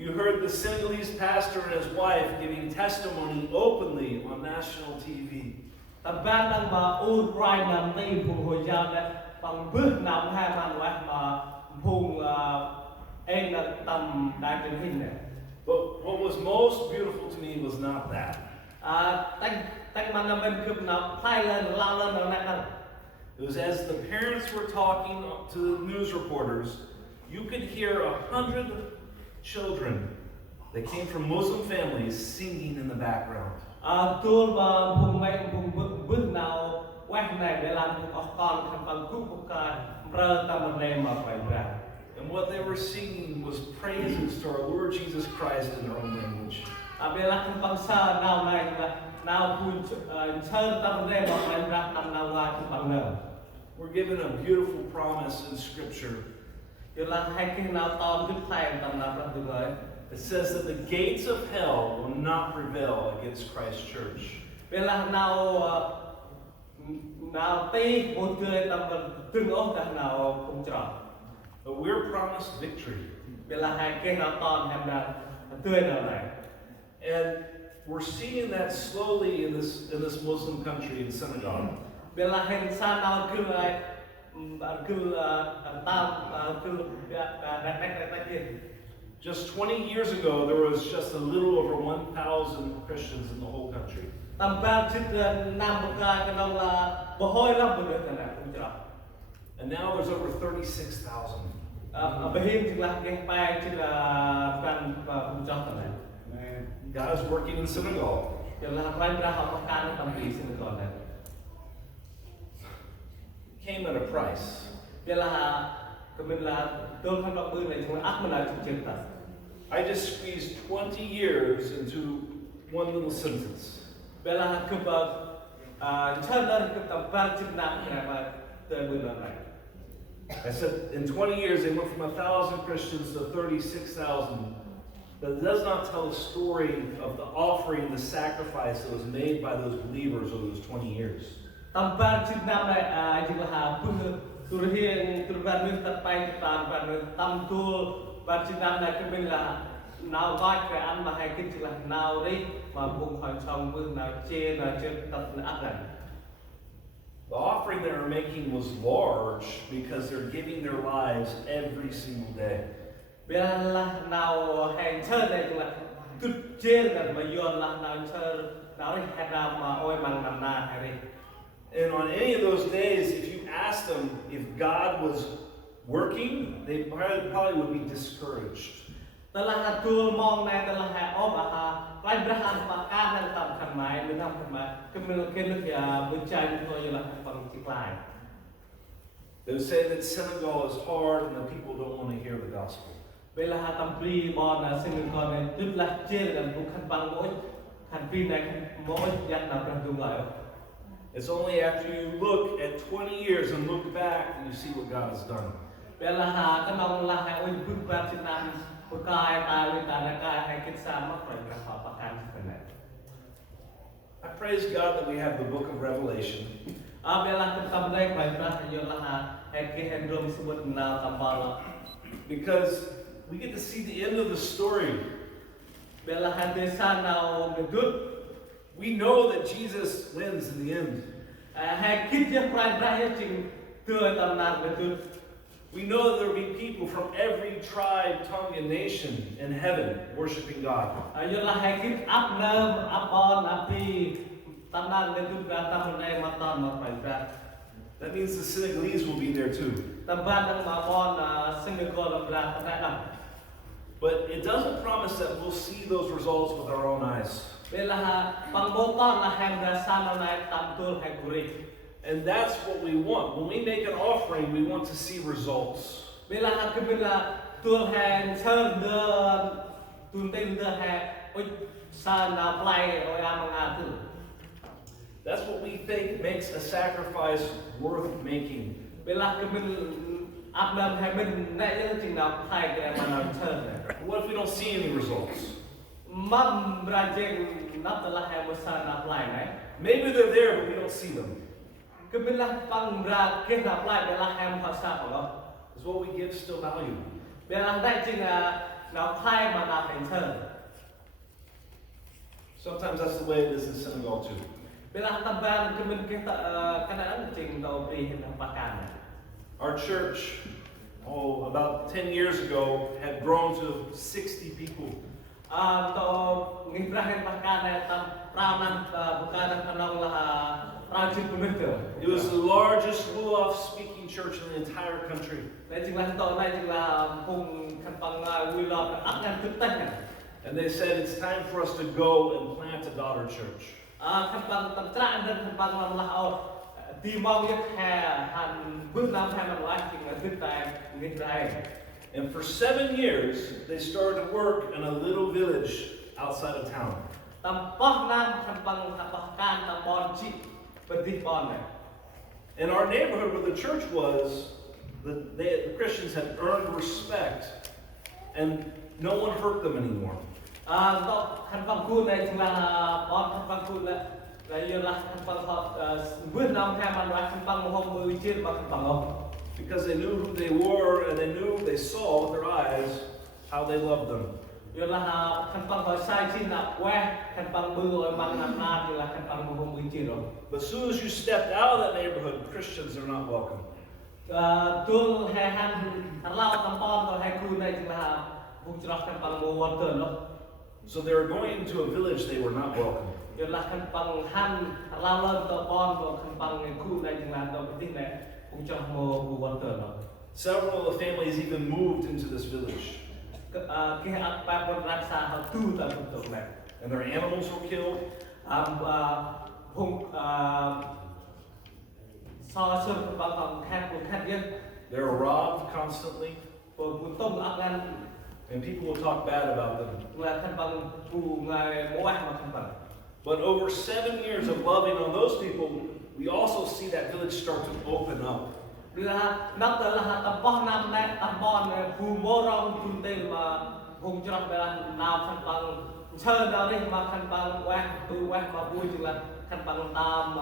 You heard the Senegalese pastor and his wife giving testimony openly on national TV. Tập ban đang mà ôn rai nằm tay phùng hồi giao này bằng bước nằm hai bàn quạt mà phùng em là tầm đại truyền hình này. But what was most beautiful to me was not that. Tách mà nằm bên cướp nằm thay lên lao lên nó nè. It was as the parents were talking to the news reporters, you could hear 100 children that came from Muslim families singing in the background. Tool và phùng mấy phùng bước nào quét này để làm con thành phần cúp của cái rơ tâm này mà phải ra. And what they were singing was praises to our Lord Jesus Christ in their own language. Bây giờ thành phần sa nào này là nào phun sơn tâm này mà phải ra tâm nào là thành phần nào. We're given a beautiful promise in Scripture. Giờ là hai cái nào to cứ thay tâm nào ra từ người. It says that the gates of hell will not prevail against Christ's church. Bây giờ nào tí một người tâm tương ốc ra nào cũng chọn. But we're promised victory. Bây giờ hai cái nào to em ra tươi nào này. And we're seeing that slowly in this Muslim country in Senegal. Bây giờ hình sao nào cứ Just 20 years ago, there was just a little over 1,000 Christians in the whole country. And now there's over 36,000. God is working in Senegal. Came at a price. I just squeezed 20 years into one little sentence. I said in 20 years they went from 1,000 Christians to 36,000. But it does not tell the story of the offering, the sacrifice that was made by those believers over those 20 years. The offering they were making was large because they're giving their lives every single day. And on any of those days, if you asked them if God was working, they probably would be discouraged. They would say that Senegal is hard and that people don't want to hear the gospel. It's only after you look at 20 years and look back and you see what God has done. I praise God that we have the book of Revelation. Because we get to see the end of the story. We know that Jesus wins in the end. We know that there will be people from every tribe, tongue, and nation in heaven worshiping God. That means the Senegalese will be there too. But it doesn't promise that we'll see those results with our own eyes. And that's what we want. When we make an offering, we want to see results. That's what we think makes a sacrifice worth making. What if we don't see any results? Maybe they're there, but we don't see them. Is what we give still value? nào khai mà nào thành sơn. Sometimes that's the way it is in synagogue too. Bila tambahan kemen kita kadang cing tau beri hendak pakan. Our church, about 10 years ago, had grown to 60 people. Tau ngibrahin pakan tam peranan bukan kenal lah rajin penuh tu. It was the largest Wolof speaking church in the entire country. Nai jinglah tau nai jinglah pung kempang wilop akan tutang. And they said it's time for us to go and plant a daughter church. Kempang tercerah dan kempang lah di mau yak han bước nam han là jinglah tutang ngibrahin. And for 7 years, they started to work in a little village outside of town. Tampah nam kempang tapahkan tampon cik pedih pon. In our neighborhood where the church was, the Christians had earned respect, and no one hurt them anymore. Untuk kempang ku nai jinglah pon kempang ku lah ialah kempang bước nam han là kempang mohon berujar bah kempang. Because they knew who they were, and they saw with their eyes how they loved them. Ialah kempang sai chin nak weh kempang beu mang nak ialah kempang mohon berujar. But as soon as you stepped out of that neighborhood, Christians are not welcome. Tul han lau tampon atau hai ku nai jinglah bukcerah kempang mohon tu loh. So they were going into a village they were not welcome. Ialah kempang han lau lem tampon atau kempang ku nai jinglah atau pedih nai bukcerah mohon tu loh. Several of the families even moved into this village. Kihat pun raksa hal tu tak betul nai. And their animals were killed. So kempang hong kat dia They were robbed constantly. Bunong akan And people will talk bad about them. kempang bu ngai moah ma kempang. But over 7 years of loving on those people, we also see that village start to open up. Bila nak telah tampah nam nai tampon bu morong tuntel ma hong cerah belah nam kempang chơi dari ma kempang weh tu weh ma bu jila kempang tam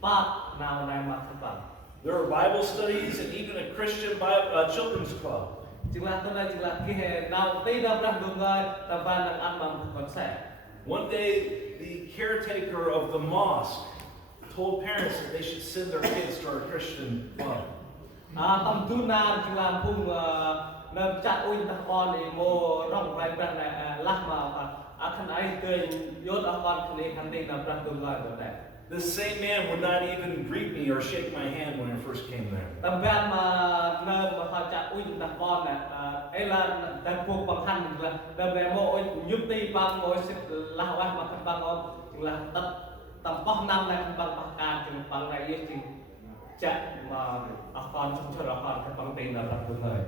pat nam nai ma kempang. There are Bible studies and even a Christian children's club. Jila tu nai jila kihe nam tei dah berah dungai taban nak amam konsep. One day, the caretaker of the mosque told parents that they should send their kids to our Christian club. Tam tu na jila pung nam chat uin tahpon mo rong rai berah lah ma akan ai keun yot ahpon kene kan tei dah berah dungai tu nai. This same man would not even greet me or shake my hand when I first came there. Tambian ma nam ma chat uin tahpon ela dan pung panghan jila nam mo nyup tei pang mo sit lah wah ma kan pang jila tat tampah nam nai kempang pakan jing pang nai ye jing cak ma akon chung chur akon kempang tei na rak dungai.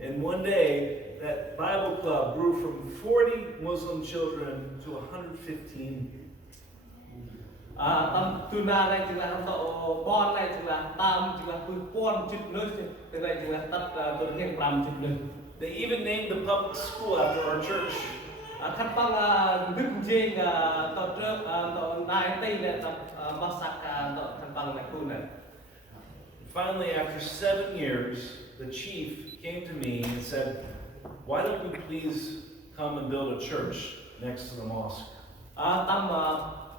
And one day, that Bible club grew from 40 Muslim children to 115. Tam tuna nai jinglah untuk pon nai jinglah tam jinglah pon chut nus jinglah jinglah tat tu hiang pram chut nus. They even named the public school after our church. Kempang đức jing tau truk tau nai tei nai masak tau kempang nai ku nai. Finally, after 7 years, the chief came to me and said, "Why don't you please come and build a church next to the mosque?" Tam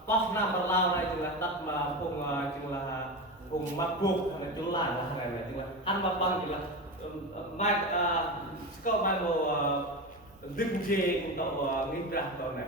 pah nam berlau nai jinglah tat ma pung jinglah pung mabuk nai julah lah nai jinglah kan ma pang jinglah mai kau mai mo đức jing tau ngibrah tau nai.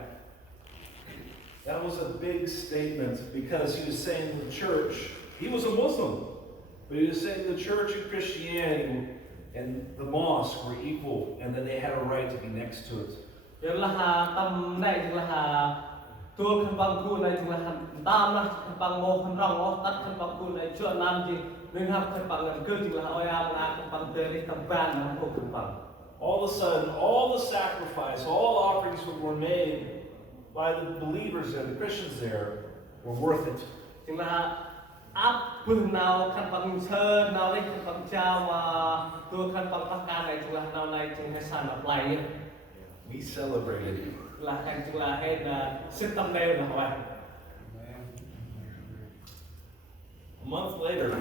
That was a big statement because he was saying the church, he was a Muslim, but he was saying the church and Christianity and the mosque were equal and that they had a right to be next to it. Jinglah tam nai jinglah tu kempang ku nai jinglah tam lah kempang mo kempang mo tat kempang ku nai chua nam jing nên hap kempang ngan ke jinglah oyam na kempang teri tamban na ko kempang. All of a sudden, all the sacrifice, all offerings that were made by the believers there, the Christians there, were worth it. Jinglah ap pun nau kempang chơ nau ni kempang chao ma tu kempang pakan nai jinglah nau nai jing hasan apply. We celebrated. Là kan jinglah hen sistem nai lah wai. A month later,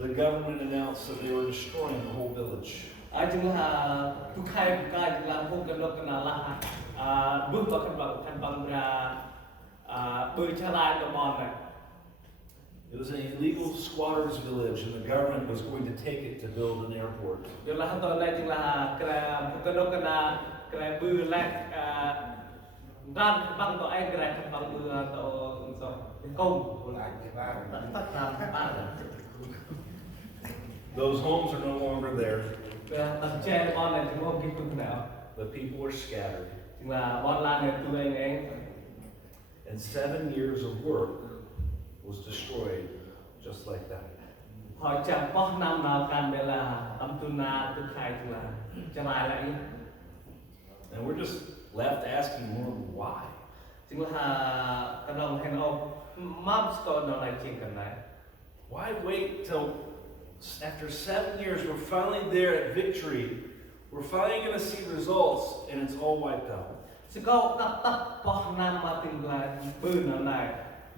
the government announced that they were destroying the whole village. Chúng là tu khai cái chúng là không cần cái nào là bước vào khăn bằng bơi cha lai của bọn này. It was an illegal squatters village, and the government was going to take it to build an airport. Điều là hắn tôi đây chúng là cái bơi lại ran khăn bằng của anh cái khăn bằng bơi tổ công. Those homes are no longer there. Tầng tre bọn này chúng không kịp được nào. The people are scattered. Chúng là bọn lan này tụi anh. And 7 years of work was destroyed just like that. Họ chẳng có năm nào cần để là tâm tu na tu khai chúng là cho lại lại. And we're just left asking, Lord, why? Chúng là cái đồng hành ông mắm store nó lại chuyện cần này. Why wait till after 7 years we're finally there at victory? We're finally going to see results, and it's all wiped out. Sẽ có tập bỏ năm mà tình là bự nó này.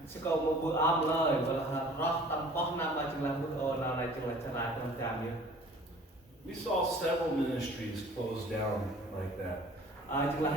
Sẽ có một bữa âm lời và là rót tâm bỏ năm mà chúng là bữa ô nào này chúng là cho lại trong trạm như. We saw several ministries close down like that. Chúng là